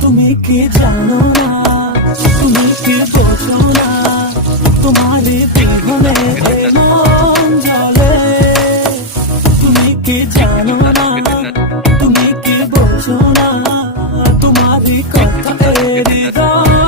তুমি কি জানো না, তুমি কি বোঝো না, তোমারই বিহনে এই মন জ্বলে। তুমি কি জানো না, তুমি কি বোঝো না, তোমারই কথা হৃদয়